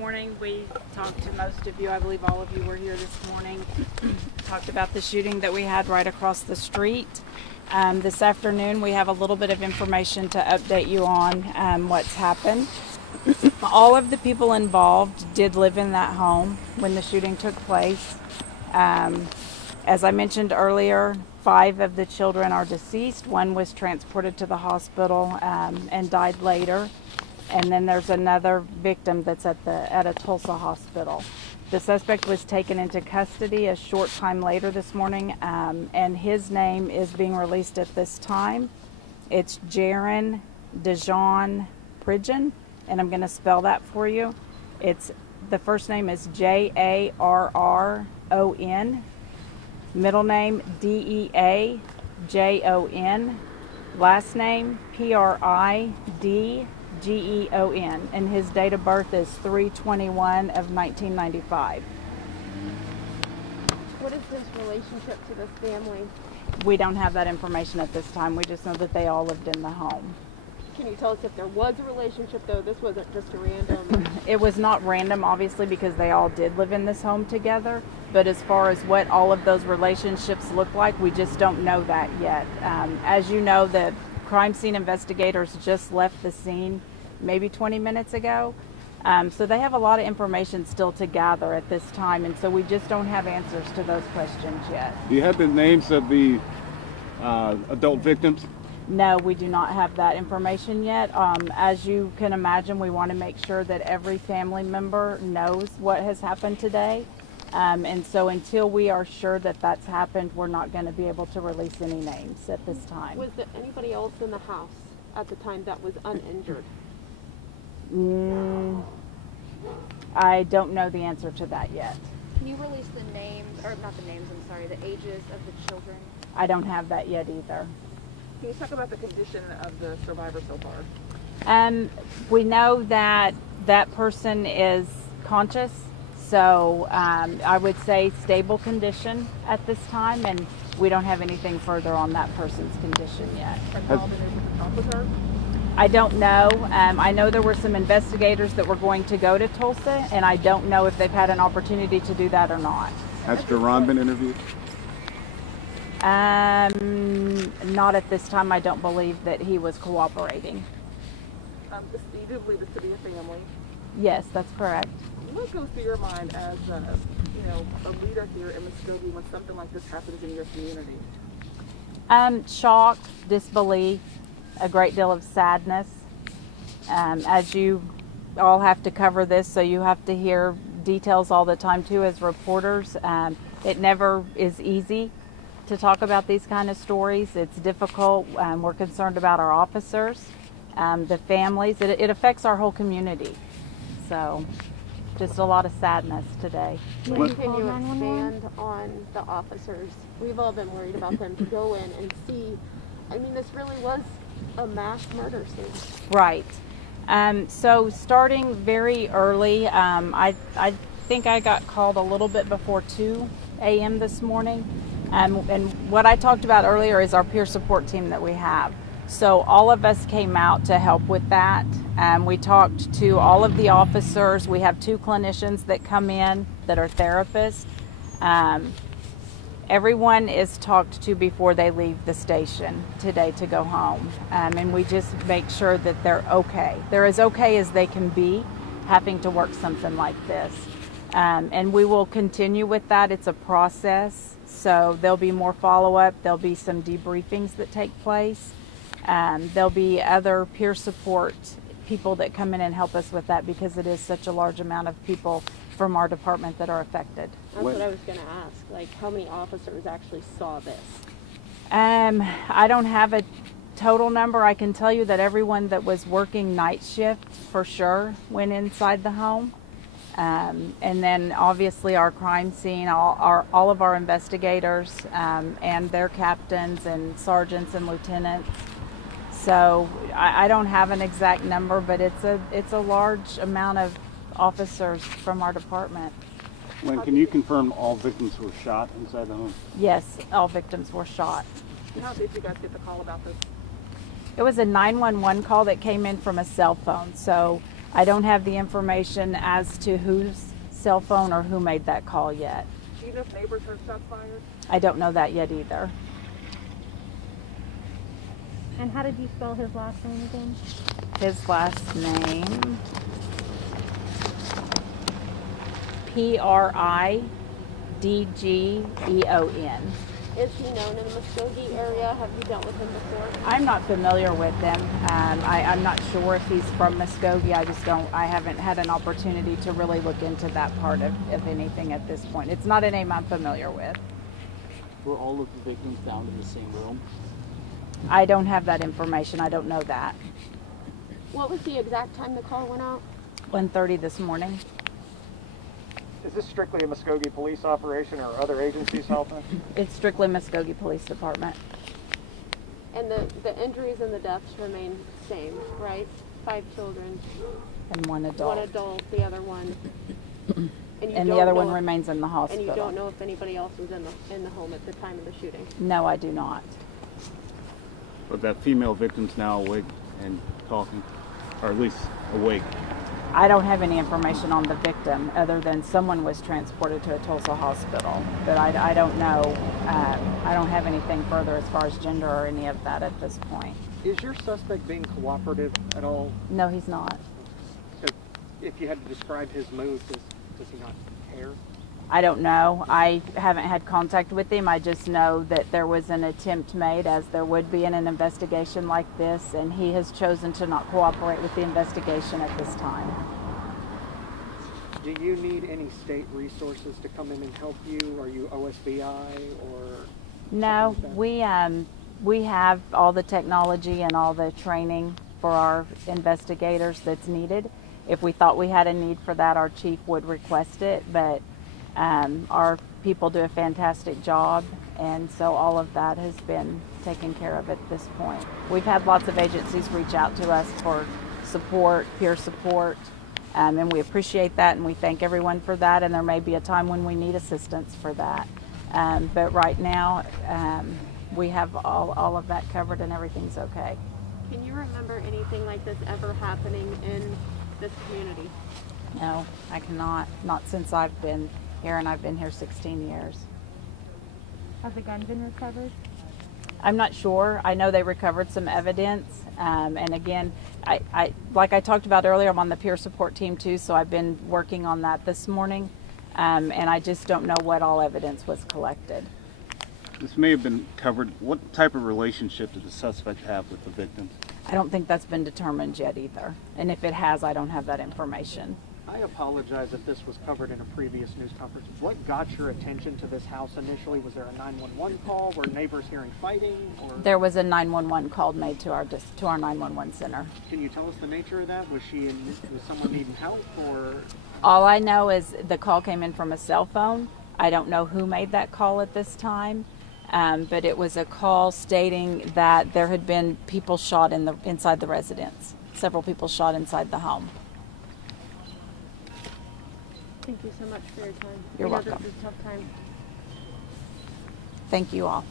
morning. We talked to most of you. I believe all of you were here this morning. Talked about the shooting that we had right across the street. This afternoon, we have a little bit of information to update you on what's happened. All of the people involved did live in that home when the shooting took place. As I mentioned earlier, 5 of the children are deceased. 1 was transported to the hospital and died later. And then there's another victim that's at a Tulsa hospital. The suspect was taken into custody a short time later this morning, and his name is being released at this time. It's Jaron Dejon Pridgen, and I'm going to spell that for you. The first name is Jarron, middle name Deajon, last name Pridgeon, and his date of birth is 3/21 of 1995. What is his relationship to this family? We don't have that information at this time. We just know that they all lived in the home. Can you tell us if there was a relationship, though? This wasn't just a random... It was not random, obviously, because they all did live in this home together. But as far as what all of those relationships look like, we just don't know that yet. As you know, the crime scene investigators just left the scene maybe 20 minutes ago. So they have a lot of information still to gather at this time, and so we just don't have answers to those questions yet. Do you have the names of the adult victims? No, we do not have that information yet. As you can imagine, we want to make sure that every family member knows what has happened today. And so until we are sure that that's happened, we're not going to be able to release any names at this time. Was there anybody else in the house at the time that was uninjured? I don't know the answer to that yet. Can you release the names, or not the names, I'm sorry, the ages of the children? I don't have that yet either. Can you talk about the condition of the survivor so far? We know that that person is conscious, so I would say stable condition at this time, and we don't have anything further on that person's condition yet. Have you all been able to talk with her? I don't know. I know there were some investigators that were going to go to Tulsa, and I don't know if they've had an opportunity to do that or not. Has Jaron been interviewed? Not at this time. I don't believe that he was cooperating. You do believe this to be a family. Yes, that's correct. What goes through your mind as a leader here in Muskogee when something like this happens in your community? Shock, disbelief, a great deal of sadness. As you all have to cover this, so you have to hear details all the time too as reporters. It never is easy to talk about these kind of stories. It's difficult. We're concerned about our officers, the families. It affects our whole community. So just a lot of sadness today. When can you expand on the officers? We've all been worried about them to go in and see. I mean, this really was a mass murder scene. Right. So starting very early, I think I got called a little bit before 2 a.m. this morning. And what I talked about earlier is our peer support team that we have. So all of us came out to help with that. We talked to all of the officers. We have 2 clinicians that come in that are therapists. Everyone is talked to before they leave the station today to go home. And we just make sure that they're okay. They're as okay as they can be having to work something like this. And we will continue with that. It's a process. So there'll be more follow-up. There'll be some debriefings that take place. There'll be other peer support people that come in and help us with that because it is such a large amount of people from our department that are affected. That's what I was going to ask. Like, how many officers actually saw this? I don't have a total number. I can tell you that everyone that was working night shift for sure went inside the home. And then obviously our crime scene, all of our investigators and their captains and sergeants and lieutenants. So I don't have an exact number, but it's a large amount of officers from our department. Lynn, can you confirm all victims were shot inside the home? Yes, all victims were shot. How did you guys get the call about this? It was a 911 call that came in from a cell phone. So I don't have the information as to whose cell phone or who made that call yet. Do you know if neighbors heard shots fired? I don't know that yet either. And how did you spell his last name again? His last name, Pridgeon. Is he known in the Muskogee area? Have you dealt with him before? I'm not familiar with him. I'm not sure if he's from Muskogee. I haven't had an opportunity to really look into that part of anything at this point. It's not a name I'm familiar with. Were all of the victims found in the same room? I don't have that information. I don't know that. What was the exact time the call went out? 1:30 this morning. Is this strictly a Muskogee police operation or other agencies helping? It's strictly Muskogee Police Department. And the injuries and the deaths remain same, right? 5 children, And one adult. one adult, the other one. And, you And the don't other know one if- remains in the And hospital. you don't know if anybody else was in the home at the time of the shooting. No, I do not. But that female victim's now awake and talking, or at least awake. I don't have any information on the victim other than someone was transported to a Tulsa hospital. But I don't know. I don't have anything further as far as gender or any of that at this point. Is your suspect being cooperative at all? No, he's not. So if you had to describe his mood, does he not care? I don't know. I haven't had contact with him. I just know that there was an attempt made, as there would be in an investigation like this, and he has chosen to not cooperate with the investigation at this time. Do you need any state resources to come in and help you? Are you OSBI or? No, something like that? we have all the technology and all the training for our investigators that's needed. If we thought we had a need for that, our chief would request it, but our people do a fantastic job, and so all of that has been taken care of at this point. We've had lots of agencies reach out to us for support, peer support, and we appreciate that, and we thank everyone for that, and there may be a time when we need assistance for that. But right now, we have all of that covered and everything's okay. Can you remember anything like this ever happening in this community? No, I cannot. Not since I've been here, and I've been here 16 years. Has a gun been recovered? I'm not sure. I know they recovered some evidence. And again, I like I talked about earlier, I'm on the peer support team too, so I've been working on that this morning. And I just don't know what all evidence was collected. This may have been covered. What type of relationship did the suspect have with the victims? I don't think that's been determined yet either. And if it has, I don't have that information. I apologize if this was covered in a previous news conference. What got your attention to this house initially? Was there a 911 call? Were neighbors hearing fighting? Or There was a 911 call made to our 911 center. can you tell us the nature of that? Was someone needing help or? All I know is the call came in from a cell phone. I don't know who made that call at this time, but it was a call stating that there had been people shot inside the residence. Several people shot inside the home. Thank you so much for your time. You're I know welcome. This is a tough time. Thank you all.